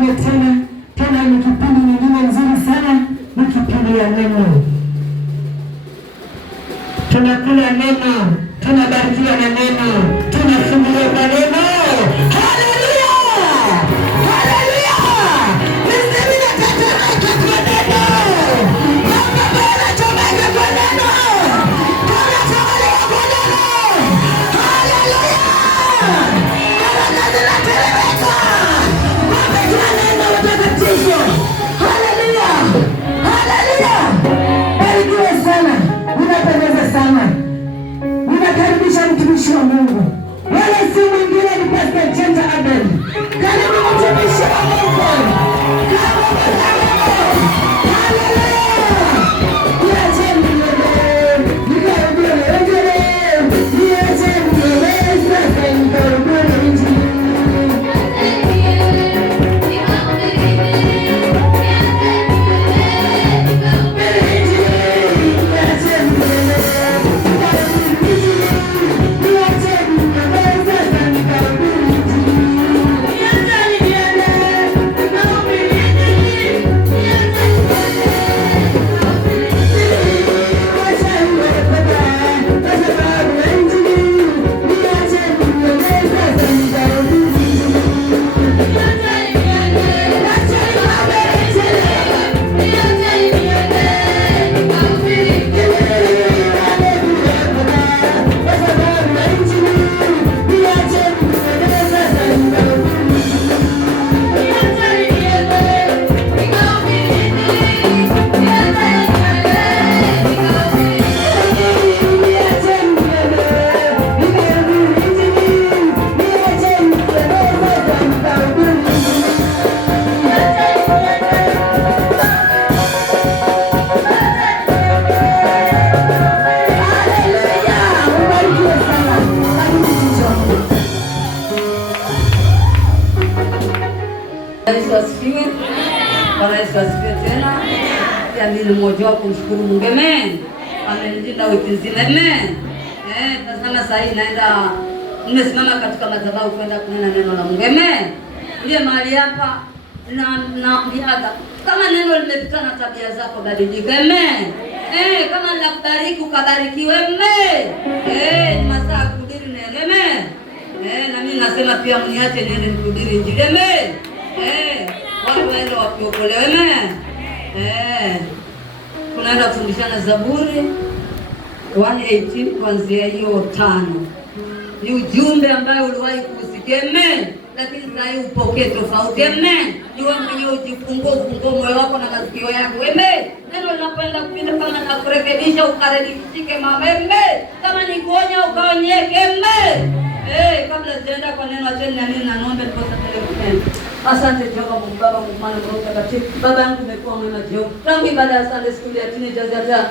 nyingine tena ni kipindi nyingine nzuri sana, ni kipindi ya neno. Tunakula neno, tunabarikiwa na neno, tunafunguliwa kwa neno. Haleluya! Haleluya! Mimi natetemeka kwa neno. Baba bora tumeka kwa neno. Tunafunguliwa kwa neno. Haleluya! Baraka zinateremka. Kupitia neno takatifu. Haleluya! Haleluya! Barikiwe sana. Unapendeza sana. Ninakaribisha mtumishi wa Mungu. Wala si mwingine ni Pastor Chenja Abel. Karibu mtumishi wa Mungu. Ni mmoja wa kumshukuru Mungu. Amen. Amenilinda wiki nzima. Amen. Tazama sasa hii naenda nimesimama katika madhabahu kwenda kunena neno la Mungu. Amen. Ndiye mahali hapa naambiaga kama neno limepita na tabia zako badilika. Amen. Kama nakubariki ukabarikiwe. Amen. Ni masaa kuhubiri neno. Amen. Na mimi nasema pia mniache niende nihubiri injili. Amen. Watu waende wakiokolewe. Amen. Tunaenda kufundishana Zaburi 118 kuanzia hiyo 5. Ni ujumbe ambao uliwahi kusikia. Amen. Lakini sasa hivi upokee tofauti. Amen. Ni wewe mwenyewe ujifungue moyo wako na masikio yako. Amen. Neno linapoenda kupita kama na kurekebisha ukarekebishike mama. Amen. Kama ni kuonya ukaonyeke. Amen. Kabla sijaenda kwa neno tena na mimi naomba nipate telefoni. Asante Jehova Mungu Baba, Mungu Mwana, Mungu Mtakatifu. Baba yangu umekuwa mwema Jehova. Tangu ibada ya Sunday school ya teenagers hata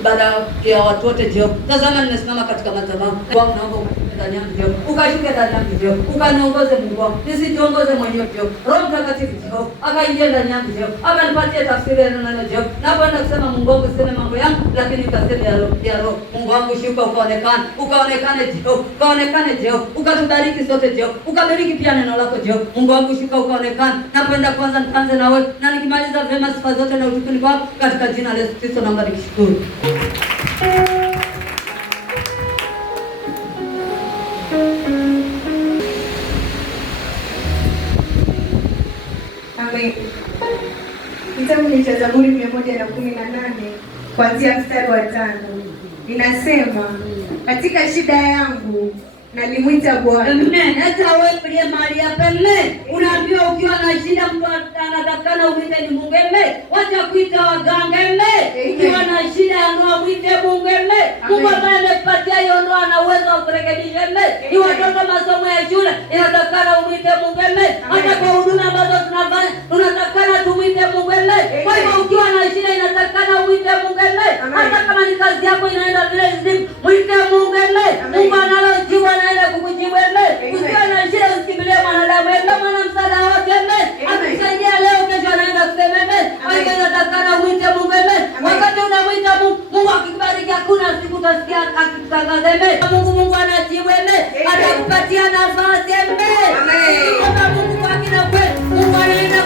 ibada ya watu wote Jehova. Tazama nimesimama katika madhabahu. Bwana naomba ndani yangu Jehova. Ukashike ndani yangu Jehova. Ukaniongoze Mungu wangu. Nisijiongoze mwenyewe Jehova. Roho Mtakatifu Jehova. Akaingia ndani yangu Jehova. Akanipatie tafsiri ya neno Jehova. Napoenda kusema Mungu wangu sema mambo yangu lakini ukasema ya roho. Mungu wangu shuka ukaonekane. Ukaonekane Jehova. Ukaonekane Jehova. Ukatubariki sote Jehova. Ukabariki pia neno lako Jehova. Mungu wangu shuka ukaonekane. Napoenda kwanza nianze na wewe. Na nikimaliza vema sifa zote na utukufu wako katika jina la Yesu Kristo naomba nikishukuru. Kitabu ni cha Zaburi 118 kuanzia mstari wa 5. Inasema, katika shida yangu nalimwita Bwana. Amen. Hata wewe pia mahali hapa amen. Unaambiwa ukiwa na shida mtu anatakana umwite ni Mungu amen. Wacha kuita waganga amen. Ukiwa na shida ndio mwite Mungu amen. Mungu ambaye amepatia hiyo ndio ana uwezo wa kurekebisha amen. Ni watoto masomo ya shule inatakana umwite Mungu amen. Hata kwa huduma ambazo tunafanya tunatakana tumwite Mungu amen. Kwa hivyo ukiwa na shida inatakana umwite Mungu amen. Hata kama ni kazi yako inaenda vile zilizo mwite Mungu amen. Mungu analojibu anaenda kukujibu amen. Ukiwa na shida usikimbilie mwanadamu amen. Mwana msaada wake amen. Akusaidia leo kesho anaenda kusema amen. Kwa hivyo inatakana umwite Mungu amen. Wakati unamwita Mungu, Mungu akikubariki hakuna siku utasikia akitangaza amen. Mungu anajibu amen. Atakupatia nafasi amen. Mungu kwa kila kweli Mungu anaenda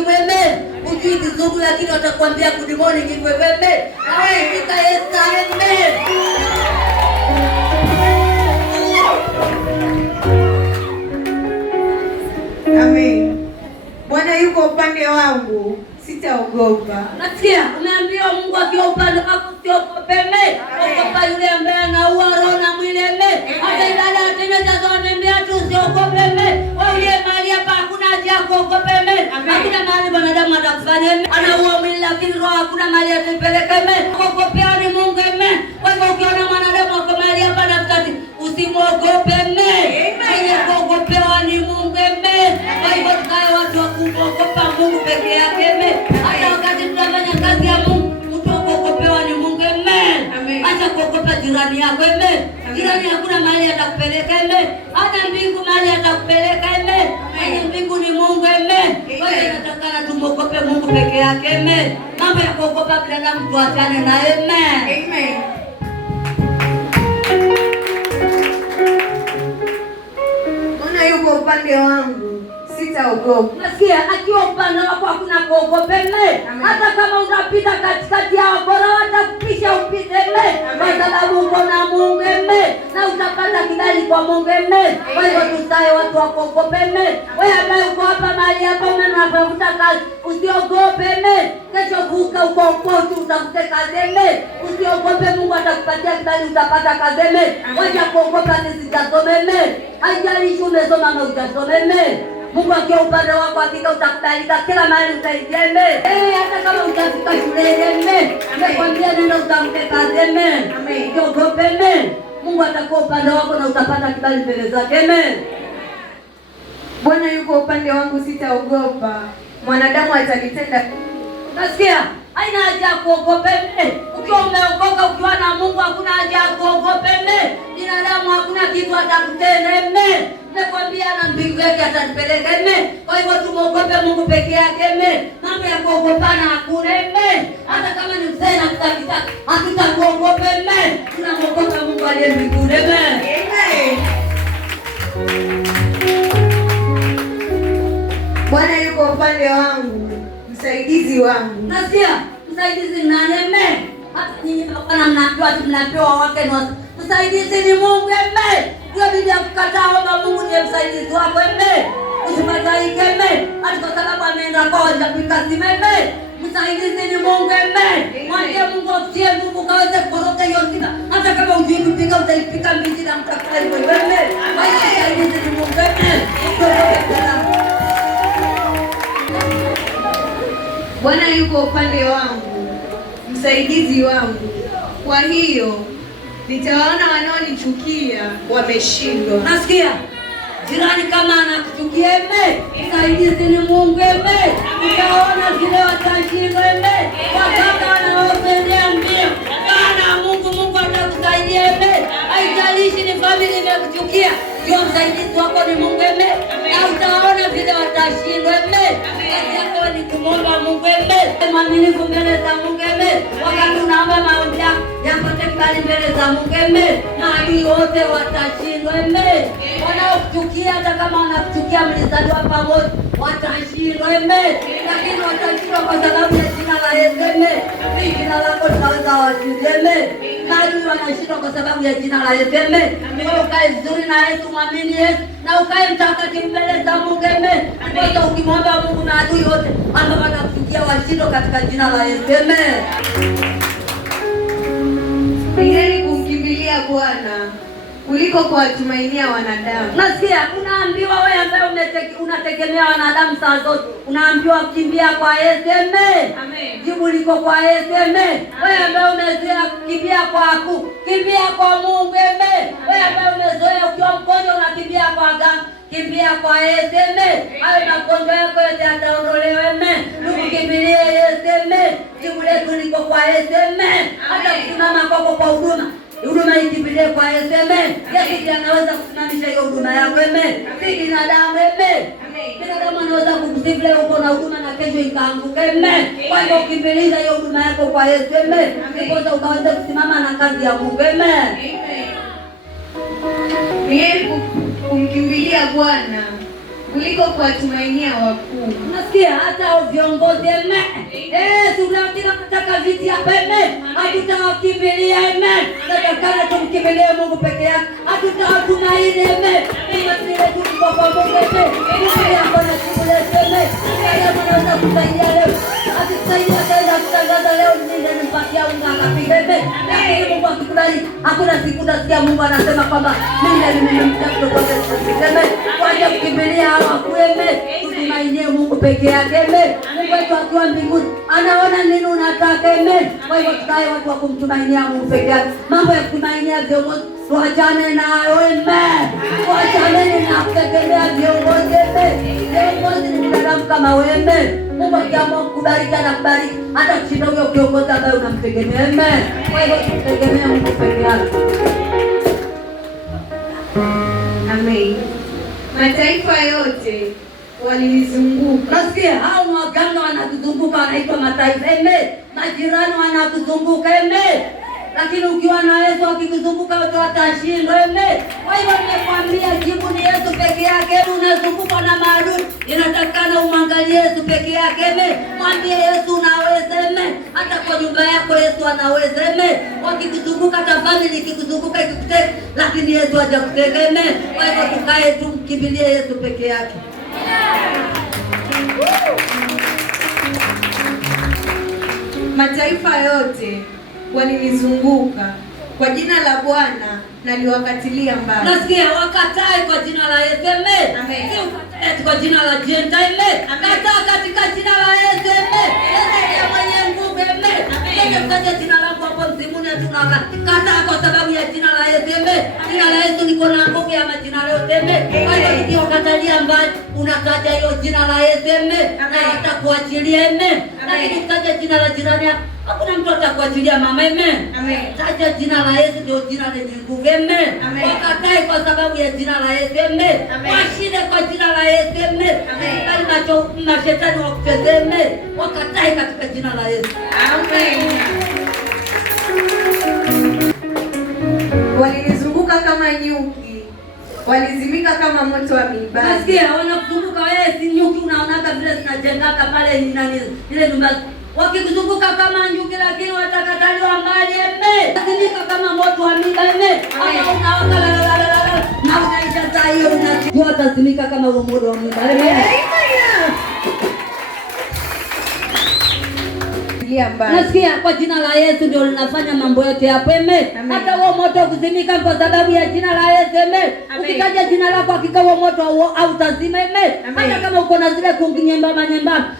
watakuheshimu amen. Ujui kizungu lakini watakwambia good morning hivyo amen. Na wewe fika Esther amen. Amen. Bwana yuko upande wangu, sitaogopa. Nasikia umeambiwa Mungu akiwa upande wako usiogope amen. Ogopa yule ambaye anaua roho na mwili amen. Hata idara ateneza zonembea tu usiogope amen. Wewe mahali hapa hakuna haja ya kuogopa amen. Hakuna mahali wanadamu atakufanya amen. Anaua mwili lakini roho hakuna mahali atapeleka amen. Kuogopea ni Mungu amen. Kwa hivyo ukiona mwanadamu ako mahali hapa na kati usimwogope amen. Mwenye kuogopewa ni Mungu amen. Kwa hivyo tukae watu wa kuogopa Mungu peke yake amen. Hata wakati tunafanya kazi ya Mungu, mtu kuogopewa ni Mungu amen. Acha kuogopa jirani yako amen. Jirani hakuna mahali atakupeleka amen. Hata mbingu mahali atakupeleka amen. Mwenye mbingu ni Mungu amen. Kwa hiyo inatakana tumuogope Mungu peke yake amen. Mambo ya kuogopa binadamu tuachane na amen. Amen. Bwana yuko upande wangu, sitaogopa. Nasikia akiwa upande wako hakuna kuogopa amen. Hata kama unapita katikati ya wakora watakupisha upite amen. Kwa sababu uko na Mungu amen. Na utapata kibali kwa Mungu amen. Kwa hivyo tusae watu wa kuogopa amen. Wewe ambaye uko hapa mahali hapa unatafuta kazi, usiogope amen. Kesho vuka uko pote utafute kazi amen. Usiogope, Mungu atakupatia kibali, utapata kazi amen. Wacha kuogopa nisijasome amen. Haijalishi umesoma na hujasoma amen. Mungu akiwa upande wako hakika utakubalika kila mahali utaingia amen. Hata kama utafika shuleni amen. Nakwambia nenda utampe kazi amen. Usiogope amen. Mungu atakuwa upande wako na utapata kibali mbele zake amen. Bwana yuko upande wangu, sitaogopa. Mwanadamu atanitenda. Nasikia haina haja ya kuogopa amen. Ukiwa umeokoka ukiwa na Mungu hakuna haja ya kuogopa amen. Binadamu hakuna kitu atakutenda amen. Nakwambia na mbingu yake atanipeleka amen. Kwa hivyo tumuogope Mungu peke yake amen. Mambo ya kuogopana hakuna amen. Hata kama ni mzee na kutakita hatutakuogopa amen. Tunamuogopa Mungu aliye mbinguni amen. Amen. Bwana yuko upande wangu, msaidizi wangu. Nasikia msaidizi nani amen. Hata nyinyi mnakuwa mnaambiwa ati mnapewa wake na msaidizi ni Mungu amen. Ndio Biblia kukataa kwamba Mungu ndiye msaidizi wako amen. Usifadhaike amen. Hata kwa sababu ameenda kwa wajapika sima amen. Msaidizi ni Mungu amen. Mwambie Mungu akutie nguvu kaweze kukoroga hiyo sima. Hata kama hujui kupika utaipika mbichi na mtakula hivyo amen. Msaidizi ni Mungu amen. Bwana yuko upande wangu, msaidizi wangu. Kwa hiyo nitawaona wanaonichukia wameshindwa. Nasikia jirani kama anakuchukia amen. Msaidizi ni Mungu amen. Utaona vile watashindwa amen. Wakati wanaopendea mbio kana Mungu atakusaidia amen. Haijalishi ni familia imekuchukia, ndio msaidizi wako ni Mungu amen. Na utaona vile watashindwa amen. Kazi yako ni kumwomba Mungu amen. Mwaminifu mbele za Mungu amen. Wakati unaomba maombi yapate kibali mbele za Mungu amen. Maadui wote watashindwa amen. Wanaokuchukia hata kama wanakuchukia mlizaliwa pamoja watashindwa amen. Lakini watashindwa kwa sababu ya jina la Yesu amen. Jina lako litaweza washindi amen. Maadui wanashindwa kwa sababu ya jina la Yesu amen. Ukae vizuri na Yesu, mwamini Yesu na ukae mtakatifu mbele za Mungu amen. Kwa ukimwomba Mungu na adui wote ambao wanakuchukia washindwe katika jina la Yesu amen. Heri kumkimbilia Bwana kuliko kuwatumainia wanadamu. Nasikia unaambiwa wewe ambaye unategemea wanadamu saa zote, unaambiwa kimbia kwa Yesu amen. Jibu liko kwa Yesu amen. Wewe ambaye umezoea kukimbia kwako, kimbia kwa Mungu amen. Wewe ambaye umezoea ukiwa mgonjwa unakimbia kwa ganga, kimbia kwa Yesu amen. Hayo magonjwa yako yote yataondolewa amen. Tukimbilie Yesu amen. Jibu letu liko kwa Yesu amen. Hata kusimama kwako kwa huduma ikimbilie kwa Yesu amen. Yesu ndiye anaweza kusimamisha hiyo huduma yako amen. Si binadamu amen. Binadamu anaweza kukusifu leo uko na huduma na kesho ikaanguka amen. Kwa hivyo ukimbiliza hiyo huduma yako kwa Yesu amen. Ndipo ukaweza kusimama na kazi ya Mungu amen. Ni heri kumkimbilia Bwana kuliko kuwatumainia wakuu. Nasikia hata viongozi tunataka viti hapa hatutawakimbilia natakana tumkimbilie Mungu peke yake, hatutawatumaini tuko kwa Mungu akona kumuleseme anaweza kusaidia leo, akitusaidia kaenda kutangaza leo nimpatia unga akapigeme, lakini Mungu akikubali hakuna siku utasikia Mungu anasema kwamba mimi nimemtafuta kwa waje kukimbilia hawa kueme. Tutumainie Mungu peke yake. Mungu wetu akiwa mbinguni anaona nini unataka. Kwa hivyo tukae watu wa kumtumainia Mungu peke yake. Mambo ya kutumainia viongozi tuachane nayo. Tuachane na kutegemea viongozi. Viongozi ni binadamu kama wewe. Mungu akiamua kukubariki anakubariki hata kushinda huyo kiongozi ambaye unamtegemea. Kwa hivyo tutegemea Mungu peke yake. Amen. Mataifa yote walinizunguka. Nasikia hao waganga wanatuzunguka wanaitwa mataifa. Majirani wanatuzunguka. Lakini ukiwa na Yesu akikuzunguka utashinda. Kwa hivyo nimekwambia jibu ni Yesu peke yake. Unazunguka na maadui, inatakana umwangalie Yesu peke yake. Mwambie Yesu unaweza. Hata kwa nyumba yako Yesu anaweza. Wakikuzunguka hata family ikikuzunguka ikikuteka, lakini Yesu hajakutegemea. Kwa hivyo tukae tumkimbilie Yesu peke yake. Mataifa yote walinizunguka, kwa jina la Bwana naliwakatilia mbali. Nasikia wakatae kwa jina la Yesu. Amen. Si kwa jina la jenta. Kataa katika jina la Yesu. Yesu mwenye nguvu. Kataa jina lako hapo mzimuni tunakataa kwa sababu ya jina la Yesu. Jina la Yesu liko na nguvu ya majina yote. Kwa hiyo ukikatalia mbali unataja hiyo jina la Yesu na itakuachilia. Lakini ukitaja jina la jirani hakuna mtu atakuachilia mama. Amen. Taja jina la Yesu ndio jina lenye nguvu. Wakatae kwa sababu ya jina la Yesu. Washinde kwa jina la Yesu. Bali mashetani wakuchezee. Wakatae katika jina la Yesu. Amen. Walinizunguka kama nyuki, walizimika kama moto wa miibani. Nasikia wanakuzunguka wewe si nyuki, unaonaga vile zinajengaka pale ile nyumba. Wakikuzunguka kama nyuki lakini watakataliwa mbali. Zimika kama moto wa miibani. Na unaisha saa hiyo unajua watazimika kama moto wa miibani. Nasikia kwa jina la Yesu ndio linafanya mambo yote hapo. Hata huo moto kuzimika kwa sababu ya jina la Yesu. Ukitaja jina lako hakika huo moto au utazima. Hata kama uko na zile kungi nyembamba,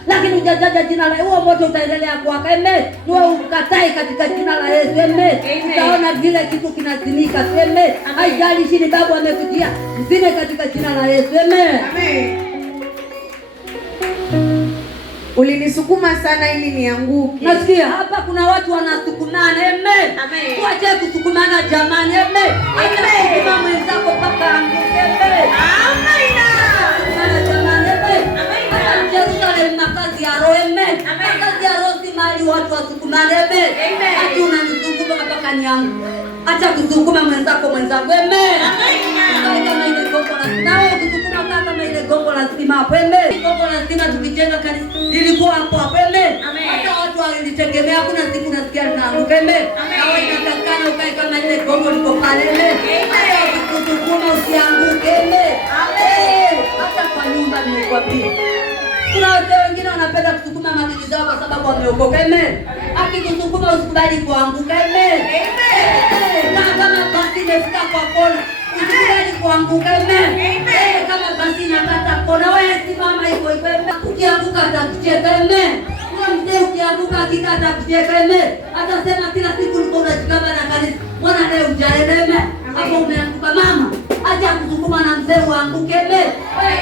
lakini hujataja jina la huo moto utaendelea kuwaka. Wewe ukatae katika jina la Yesu. Utaona vile kitu kinazimika. Haijalishi ni babu amekujia, zime katika jina la Yesu. Amen. Ulinisukuma sana ili nianguke. Nasikia hapa kuna watu wanasukumana. Amen. Tuache kusukumana jamani. Amen. Mwenzako mpaka anguke. Amen. Jerusalem makazi ya Roho. Makazi ya Roho si mahali watu wasukumane. Hata unanizunguka mpaka nianguke. Acha kusukuma mwenzako. Amen. Kama ile gongo la stima wewe kusukuma kama ile gongo la stima hapo. Gongo la stima tukijenga kanisa lilikuwa hapo. Hata watu walitegemea, kuna siku nasikia tunaanguka. Na wewe inatakana ukae kama ile gongo liko pale. Hata kusukuma usianguke. Hata kwa nyumba nimekwambia. Kuna watu wengine wanapenda kusukuma madili zao kwa sababu wameokoka. Akikusukuma usikubali kuanguka. Kama basi imefika kwa kona usikubali kuanguka. Kama basi inakata kona wewe simama hivyo. Ukianguka atakucheka. Kwa mzee ukianguka hakika atakucheka. Atasema kila siku ulikuwa unajikaba na kanisa, mbona leo hujaenda? Hapo umeanguka mama. Acha kusukuma na mzee uanguke. Wewe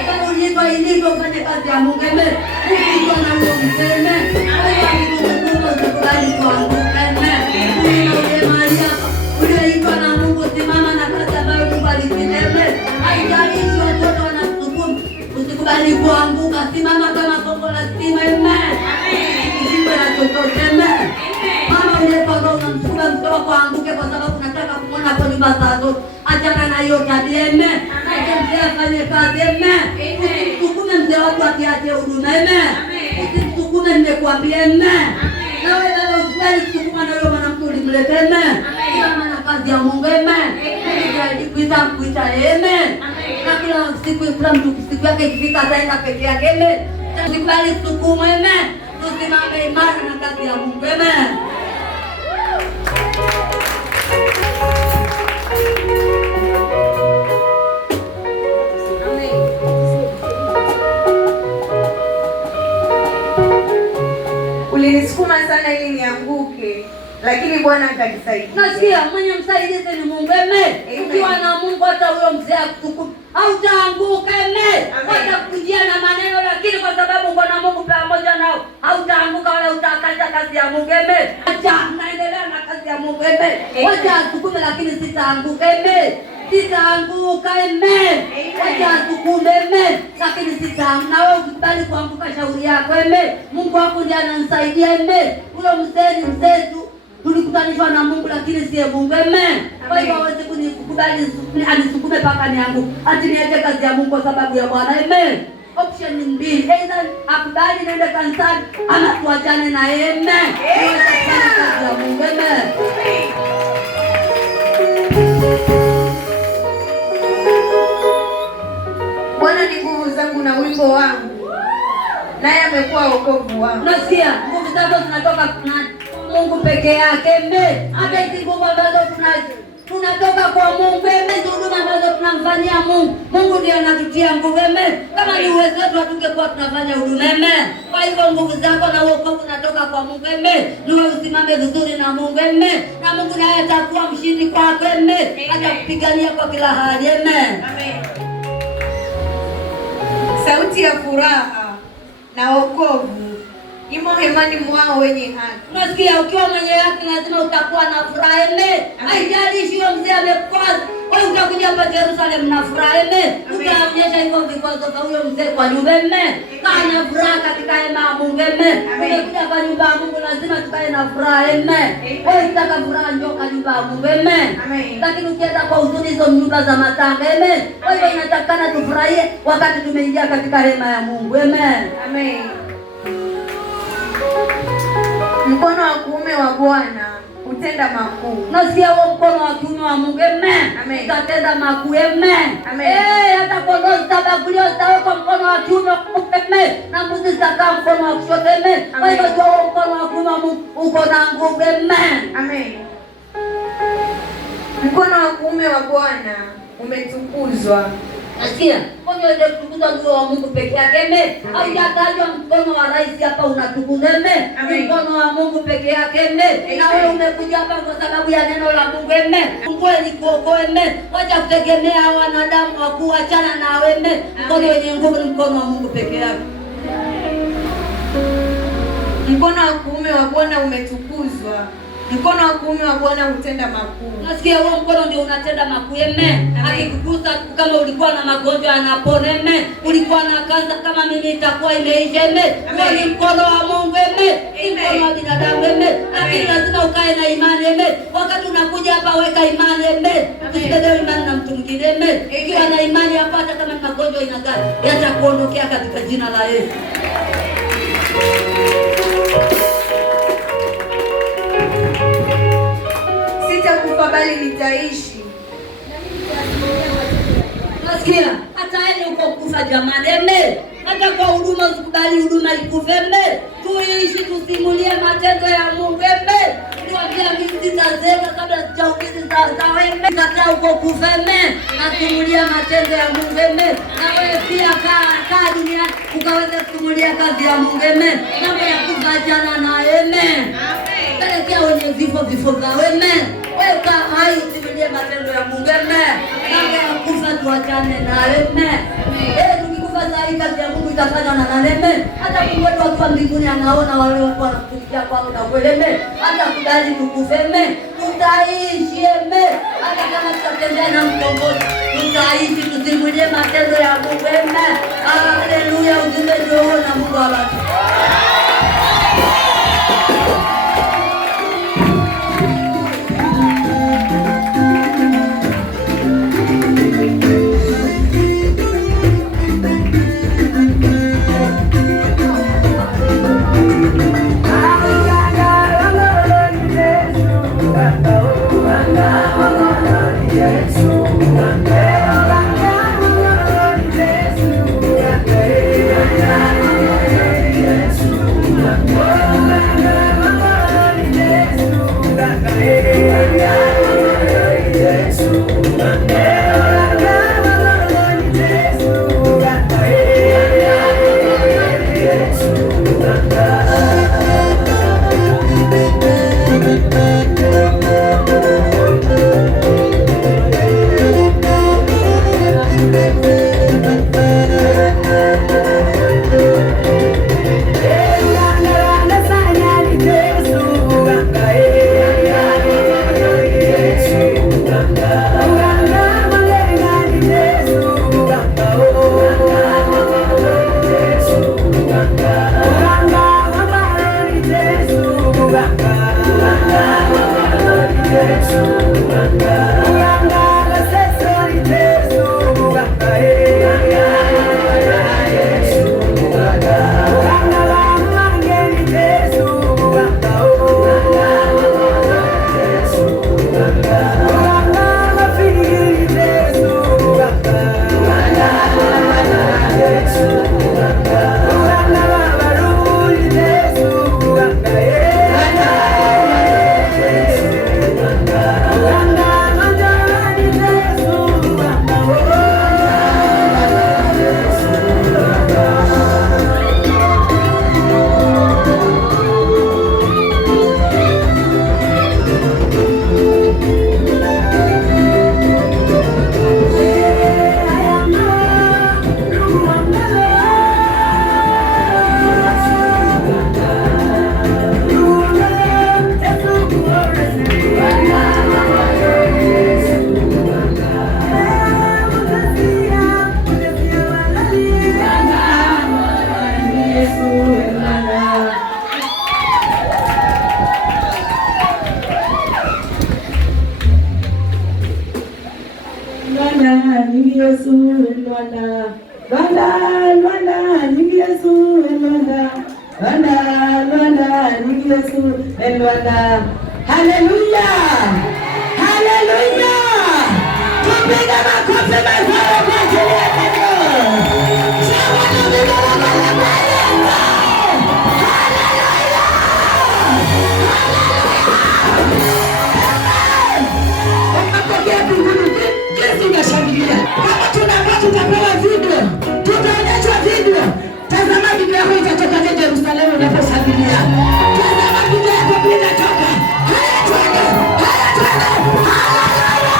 bado ulivyo ufanye kazi ya Mungu. Ukiwa na huyo mzee wewe usikubali kuanguka. Unaitwa na Mungu, simama na kazi ambayo Mungu alitendea. Haijalishi watoto wanakusukuma, usikubali kuanguka. Simama kama gongo la stima. Usiwe na chochote. Mama unayepoa unamsukuma mtoto kuanguke kwa sababu unataka kumwona hapo nyumba saa zote. Achana na hiyo tabia. Acha mzee afanye kazi. watu atiache huduma. Amen. Usimsukume, nimekuambia. Amen. Na wewe baba usikubali kusukuma na yule mwanamke ulimleta. Amen. Kila maana kazi ya Mungu. Amen. Kuita. Amen. Na kila siku kila mtu siku yake ikifika ataenda peke yake. Amen. Usikubali kusukuma. Amen. Tusimame imara na kazi ya Mungu. Amen. Ulinisukuma sana ili nianguke, lakini Bwana akanisaidia. Nasikia mwenye msaidizi ni Mungu. Amen. Ukiwa na Mungu hata huyo mzee akutukufu hautaanguka. Amen. Watakujia na maneno, lakini kwa sababu uko na Mungu pamoja nao hautaanguka wala utakata kazi ya Mungu. Amen. Acha naendelea na kazi ya Mungu. Amen. Wacha atukume, lakini sitaanguka. Amen. Sitaanguka. Amen. Wacha atukume. Amen. Lakini sitaanguka. Na wewe ukibali kuanguka, shauri yako. Amen. Mungu wako ndiye ananisaidia. Amen. Huyo mzee ni mzee tu, tulikutanishwa na Mungu lakini siye Mungu. Amen. Kwa hivyo hawezi kunikubali anisukume mpaka nianguke. Ati niache kazi ya Mungu kwa sababu ya Bwana. Amen. Option ni mbili. Either akubali nende kanisani ama tuachane na yeye. Amen. Tuachane kazi ya Mungu. Amen. Bwana ni nguvu zangu na wimbo wangu, naye amekuwa wokovu wangu. Nasikia nguvu zako zinatoka kwa Mungu peke yake. Amen. Hata hizi nguvu ambazo tunatoka kwa Mungu. Amen. Huduma ambazo tunamfanyia Mungu, Mungu ndiye anatutia nguvu. Amen. Kama ni uwezo wetu hatungekuwa tunafanya huduma. Amen. Kwa hivyo nguvu zako na wokovu unatoka kwa Mungu. Amen. Niwe usimame vizuri na Mungu. Amen. Na Mungu naye atakuwa mshindi kwako. Amen. Atakupigania kwa kila hali. Amen. Amen. Sauti ya furaha na wokovu imo hemani mwao wenye haki. Unasikia, ukiwa mwenye haki lazima utakuwa na furaha. Amen. Haijalishi huyo mzee amekwaza, wewe utakuja hapa Yerusalemu na furaha. Amen. Utaonyesha hivyo vikwazo kwa huyo mzee kwa nyumba. Amen. Kana furaha katika hema ya Mungu. Amen. Ukija kwa nyumba ya Mungu lazima tukae na furaha. Amen. Wewe unataka furaha, njoo kwa nyumba ya Mungu. Amen. Lakini ukienda kwa huzuni, hizo nyumba za matanga. Amen. Kwa hivyo inatakana tufurahie wakati tumeingia katika hema ya Mungu. Amen. Amen. Mkono wa kuume wa Bwana utenda makuu. Nasikia huo mkono wa kiume wa Mungu. Amen. Utatenda makuu. Amen. Hata kondoo zitabaguliwa zitawekwa mkono wa kiume. Amen. Na mbuzi zitakaa mkono wa kushoto. Amen. Kwa hivyo huo mkono wa kiume wa Mungu uko na nguvu. Amen. Mkono wa kuume wa Bwana umetukuzwa. Nasikia mkono ndio kutukuza nguvu wa Mungu peke yake. Amen. Haujatajwa mkono wa rais hapa unatukuzwa. Amen. Mkono wa Mungu peke yake. Amen. Na wewe umekuja hapa kwa sababu ya neno la Mungu. Amen. Mungu alikuokoa. Amen. Wacha kutegemea wanadamu wakuu, achana na wewe. Amen. Mkono wenye nguvu ni mkono wa Mungu peke yake. Mkono wa kuume wa Bwana umetukuzwa. Mkono wa kuume wa Bwana hutenda makuu. Nasikia huo mkono ndio unatenda makuu. Amen. Akikugusa kama ulikuwa na magonjwa anapona. Amen. Ulikuwa na kansa kama mimi itakuwa imeisha. Amen. Huo ni mkono wa Mungu. Amen. Mkono wa binadamu. Amen. Lakini lazima ukae na imani. Amen. Wakati unakuja hapa weka imani. Amen. Usibebe imani na mtu mwingine. Amen. Ikiwa na imani hapa, hata kama magonjwa inakaa yatakuondokea katika jina la Yesu. Sitakufa bali nitaishi. Nasikia hata yeye uko kufa jamani. Amen. Hata kwa huduma usikubali huduma ikufe. Amen. Tuishi tusimulie matendo ya Mungu. Amen. Tuambia mimi sitazeka kabla sijaukizi za wewe. Kata uko kufa. Amen. Nasimulia matendo ya Mungu. Amen. Na wewe pia kaa dunia ukaweza kusimulia kazi ya Mungu. Amen. Mambo ya kufa jana na amen. Pelekea wenye vifo vya amen. Weka hai usimulie matendo ya Mungu. Amen. Mambo ya kufa tuachane na amen. Tukikufa zaidi kazi ya Mungu itafanywa na nani? Amen. Hata Mungu wetu akiwa mbinguni anaona wale watu wanakuja kwao na kweli. Hata kudali tukufe. Amen. Tutaishi. Amen. Hata kama tutatembea na mtongozi tutaishi tusimulie matendo ya Mungu. Amen. Haleluya. Ujumbe ndio na Mungu awabariki. Rwanda, Rwanda, Rwanda, ni Yesu, Rwanda, Rwanda, Rwanda, ni Yesu, Rwanda. Haleluya, haleluya. Tupiga makofi mazuri kwa ajili ya Mungu. Sawa na miguu mbele. Haleluya. Unapokea mbinguni jinsi unashangilia. Kama tunaambiwa tutapewa video, tutaonyeshwa video. Tazama video yako itatoka nje Yerusalemu unaposhangilia. Tazama video yako bila inatoka. Haya twende, haya twende. Haleluya.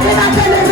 Hallelujah!